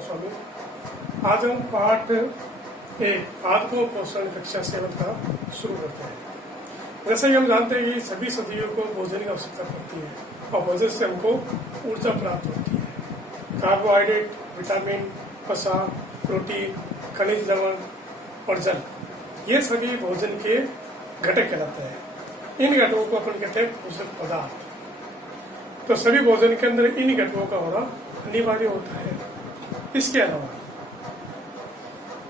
स्वामी। आज हम पाठ 1 खाद्य पोषण कक्षा 7 का शुरू करते हैं। जैसे कि हम जानते हैं कि सभी सजीवों को भोजन की आवश्यकता पड़ती है और भोजन से हमको ऊर्जा प्राप्त होती है। कार्बोहाइड्रेट, विटामिन, वसा, प्रोटीन, खनिज लवण और जल, ये सभी भोजन के घटक कहलाते हैं। इन घटकों को अपन कहते हैं पोषक पदार्थ। तो सभी भोजन के अंदर इन घटकों का होना अनिवार्य होता है। इसके अलावा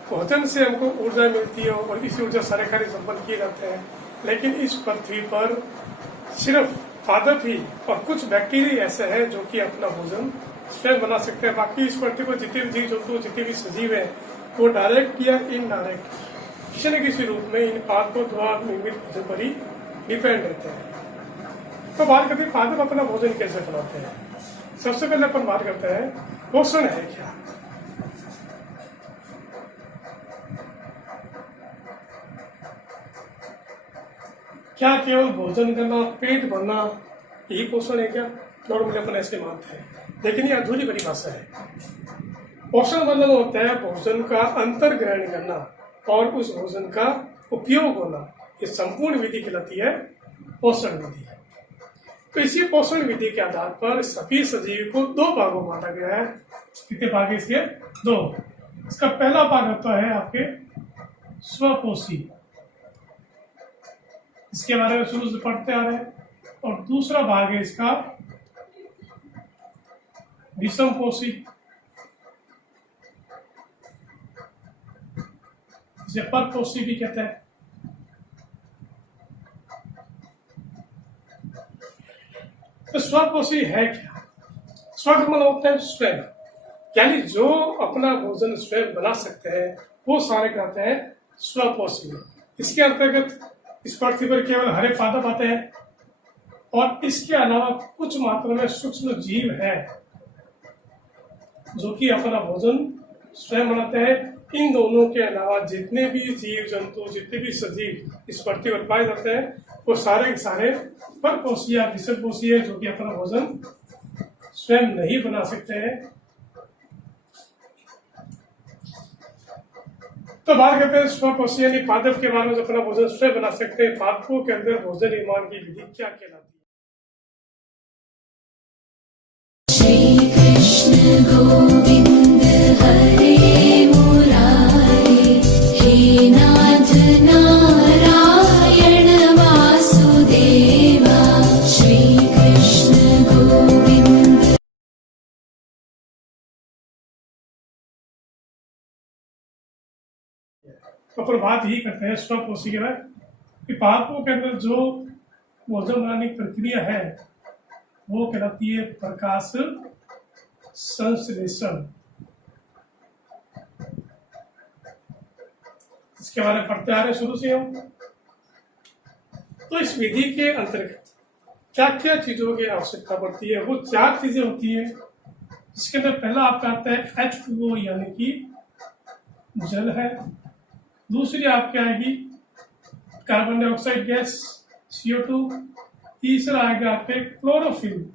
भोजन से हमको ऊर्जा मिलती है और इसी ऊर्जा सारे कार्य संपन्न किए जाते हैं। लेकिन इस पृथ्वी पर सिर्फ पादप ही और कुछ बैक्टीरिया ऐसे हैं जो कि अपना भोजन स्वयं बना सकते हैं। बाकी इस पृथ्वी पर जितने भी जीव जंतु, जितने भी सजीव हैं, वो डायरेक्ट या इनडायरेक्ट किसी न किसी रूप में इन पादपों द्वारा निर्मित भोजन पर ही डिपेंड रहते हैं। तो बात करते हैं पादप अपना भोजन कैसे बनाते हैं। सबसे पहले अपन बात करते हैं पोषण है क्या। क्या केवल भोजन करना, पेट भरना यही पोषण है क्या? नॉर्मली अपन ऐसे मानते हैं, लेकिन ये अधूरी परिभाषा है। पोषण मतलब होता है भोजन का अंतर ग्रहण करना और उस भोजन का उपयोग होना। ये संपूर्ण विधि कहलाती है पोषण विधि। तो इसी पोषण विधि के आधार पर सभी सजीव को 2 भागों में बांटा गया है। कितने भाग है इसके? 2। इसका पहला भाग होता है आपके स्वपोषी, इसके बारे में शुरू से पढ़ते आ रहे हैं। और दूसरा भाग है इसका विषमपोषी, इसे परपोषी भी कहते हैं। तो स्वपोषी है क्या? स्व मतलब होता है स्वयं, यानी जो अपना भोजन स्वयं बना सकते हैं वो सारे कहते हैं स्वपोषी। इसके अंतर्गत इस पृथ्वी पर केवल हरे पादप आते हैं और इसके अलावा कुछ मात्रा में सूक्ष्म जीव हैं जो कि अपना भोजन स्वयं बनाते हैं। इन दोनों के अलावा जितने भी जीव जंतु, जितने भी सजीव इस पृथ्वी पर पाए जाते हैं वो सारे के सारे परपोषी या विषमपोषी है, जो कि अपना भोजन स्वयं नहीं बना सकते हैं। तो बात करते हैं स्वपोषी यानी पादप के बारे में, जो अपना भोजन स्वयं बना सकते हैं। पादपों के अंदर भोजन निर्माण की विधि क्या कहलाती है? श्री कृष्ण गोविंद हरे मुरारे, हे नाथ नारायण वासुदेवा। श्री कृष्ण गोविंद। तो अपन बात ही करते हैं स्वपोषी के बारे कि पादपों के अंदर जो भोजन बनाने की प्रक्रिया है वो कहलाती है प्रकाश संश्लेषण। इसके बारे में पढ़ते आ रहे शुरू से हम। तो इस विधि के अंतर्गत क्या क्या चीजों की आवश्यकता पड़ती है? वो 4 चीजें होती है, जिसके अंदर पहला आपका आता है H2O यानी कि जल है। दूसरी आपकी आएगी कार्बन डाइऑक्साइड गैस CO2। तीसरा आएगा आपके क्लोरोफिल।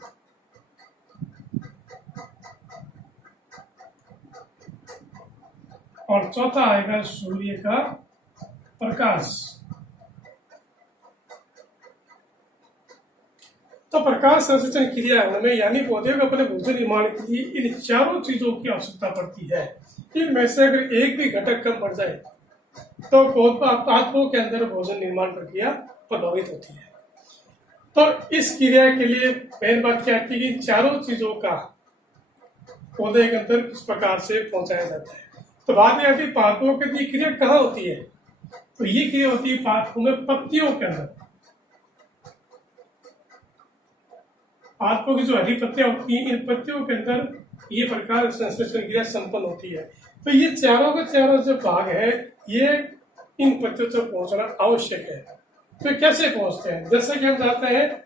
और चौथा आएगा सूर्य का प्रकाश। तो प्रकाश संश्लेषण क्रिया में यानी पौधे को अपने भोजन निर्माण के लिए इन 4 चीजों की आवश्यकता पड़ती है। इनमें से अगर एक भी घटक कम पड़ जाए तो पादपों के अंदर भोजन निर्माण प्रक्रिया प्रभावित होती है। तो इस क्रिया के लिए मेन बात क्या है कि 4 चीजों का पौधे के अंदर किस प्रकार से पहुंचाया जाता है। तो बाद में आती पादपों के लिए क्रिया कहाँ होती है? तो ये क्रिया होती है पादपों में पत्तियों के अंदर। पादपों की जो हरी पत्तियां होती हैं, इन पत्तियों के अंदर ये प्रकार संश्लेषण क्रिया संपन्न होती है। तो ये चारों के चारों जो भाग है ये इन पत्तियों तक पहुंचना आवश्यक है। तो कैसे पहुंचते हैं? जैसे कि हम जानते हैं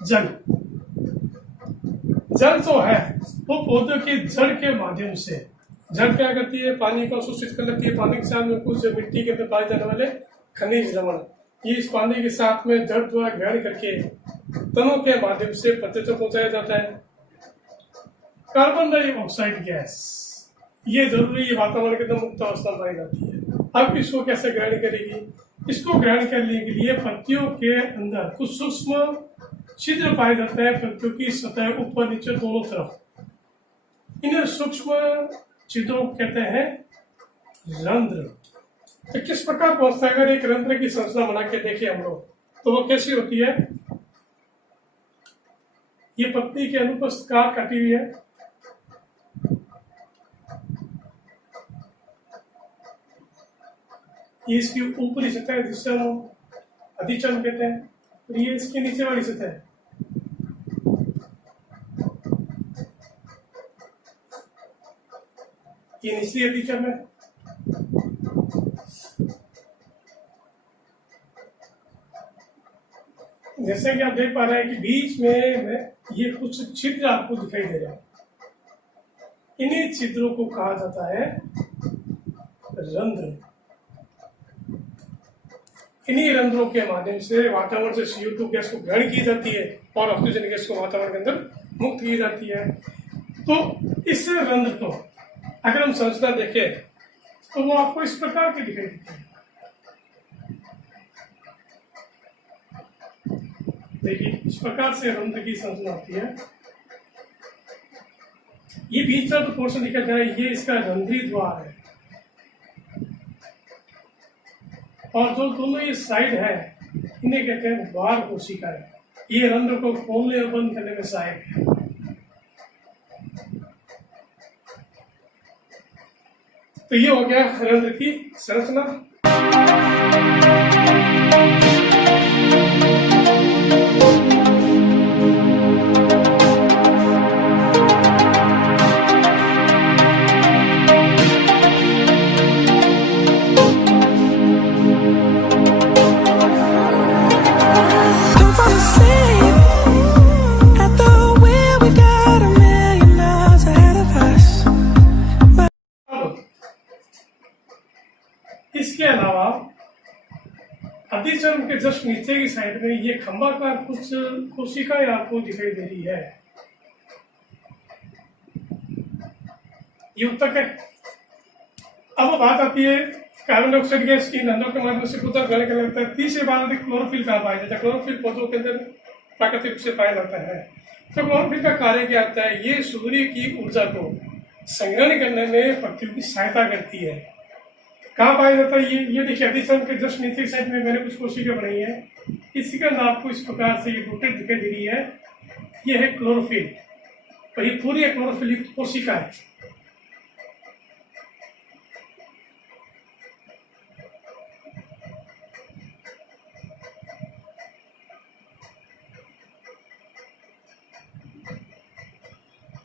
जल जो है वो पौधों की जड़ के माध्यम से, जड़ क्या करती है? पानी को अवशोषित कर लेती है। पानी के साथ में कुछ मिट्टी के अंदर पाए जाने वाले खनिज लवण, ये इस पानी के साथ में जड़ द्वारा ग्रहण करके तनों के माध्यम से पत्ते तक पहुंचाया जाता है। कार्बन डाइऑक्साइड गैस ये जरूरी ये वातावरण के अंदर मुक्त अवस्था पाई जाती है। अब इसको कैसे ग्रहण करेगी? इसको ग्रहण करने के लिए पत्तियों के अंदर कुछ सूक्ष्म छिद्र पाए जाते हैं, पत्तियों की सतह ऊपर नीचे दोनों तरफ। इन सूक्ष्म छिद्रों को कहते हैं रंध्र। तो किस प्रकार पहुंचता है? अगर एक रंध्र की संरचना बना के देखें हम लोग तो वो कैसी होती है? ये पत्ती के अनुप्रस्थ काट काटी हुई है, ये इसकी ऊपरी सतह है जिससे हम अधिचर्म कहते हैं, और ये इसके नीचे वाली सतह है। ये निचली अधिचर्म है। जैसे कि आप देख पा रहे हैं कि बीच में ये कुछ छिद्र आपको दिखाई दे रहे हैं। इन्हीं छिद्रों को कहा जाता है रंध्र। इन्हीं रंध्रों के माध्यम से वातावरण से CO2 गैस को ग्रहण की जाती है और ऑक्सीजन गैस को वातावरण के अंदर मुक्त की जाती है। तो इस रंध्र को अगर हम संरचना देखें तो वो आपको इस प्रकार की दिखाई देती है। देखिए, इस प्रकार से रंध्र की संरचना होती है। ये बीच का जो पोर्शन दिखा जा रहा है, ये इसका रंध्री द्वार है, और जो दोनों ये साइड है इन्हें कहते हैं द्वार कोशिकाएं। ये रंध्र को खोलने और बंद करने में सहायक है। तो ये हो गया रंध्र की संरचना। इसके अलावा अधिचर्म के जस्ट नीचे की साइड में ये खंभाकार कुछ कोशिकाएं आपको दिखाई दे रही है। ये उत्तक है। अब बात आती है कार्बन डाइऑक्साइड गैस की रंध्रों के माध्यम से ऊतक ग्रहण करने लगता है। तीसरी बात आती है क्लोरोफिल कहाँ पाया जाता है? क्लोरोफिल पौधों के अंदर प्राकृतिक रूप से पाया जाता है। तो क्लोरोफिल का कार्य क्या होता है? ये सूर्य की ऊर्जा को संग्रहण करने में पत्तियों की सहायता करती है। कहाँ पाया जाता है? ये देखिए, अधिचर्म के जस्ट नीचे साइड में मैंने कुछ कोशिका बनाई है। इसी के अंदर आपको इस प्रकार से ये रोटेट दिखाई दे रही है। ये है क्लोरोफिल, और ये पूरी क्लोरोफिल युक्त कोशिका है।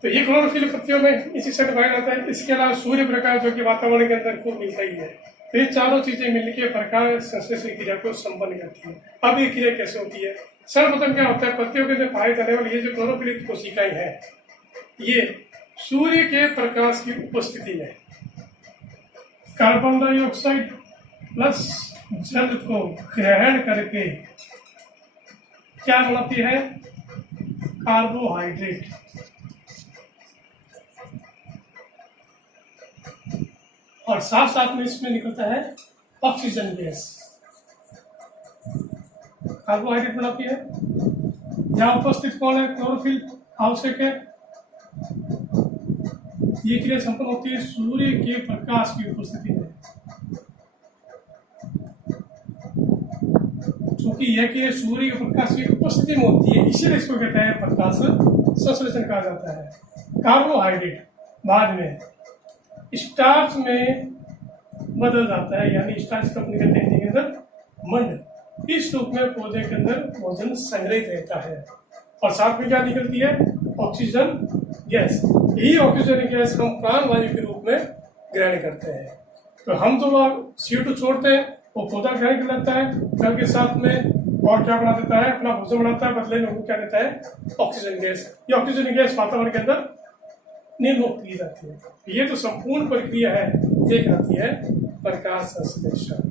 तो ये क्लोरोफिल पत्तियों में इसी से पाया जाता है। इसके अलावा सूर्य प्रकाश जो कि वातावरण के अंदर खूब मिलता ही है। तो ये चारों चीजें मिलकर प्रकाश संश्लेषण क्रिया को संपन्न करती है। अब ये क्रिया कैसे होती है? सर्वप्रथम क्या होता है? पत्तियों के अंदर पाए जाने वाली ये जो क्लोरोफिल कोशिकाएं हैं, ये सूर्य के प्रकाश की उपस्थिति में कार्बन डाइऑक्साइड प्लस जल को ग्रहण करके क्या बनाती है? कार्बोहाइड्रेट। और साथ साथ में इसमें निकलता है ऑक्सीजन गैस। कार्बोहाइड्रेट बनाती है। यहाँ उपस्थित कौन है? क्लोरोफिल आवश्यक है। ये क्रिया संपन्न होती है सूर्य के प्रकाश की उपस्थिति में। क्योंकि यह क्रिया सूर्य के प्रकाश की उपस्थिति में होती है, इसीलिए इसको कहते हैं प्रकाश संश्लेषण कहा जाता है। कार्बोहाइड्रेट बाद में स्टार्च में बदल जाता है, यानी स्टार्च को अपने कहते हैं हिंदी के अंदर मंड। इस रूप में पौधे के अंदर भोजन संग्रहित रहता है, और साथ में क्या निकलती है? Oxygen gas. यही ऑक्सीजन गैस हम प्राणवायु के रूप में ग्रहण करते हैं। तो हम जो CO2 छोड़ते हैं वो पौधा ग्रहण कर लेता है, जल के साथ में, और क्या बना देता है? अपना भोजन बनाता है, बदले में वो क्या देता है? Oxygen gas. ये ऑक्सीजन गैस वातावरण के अंदर निर्मुक्त की जाती है। ये तो संपूर्ण प्रक्रिया है, ये कहती है प्रकाश संश्लेषण।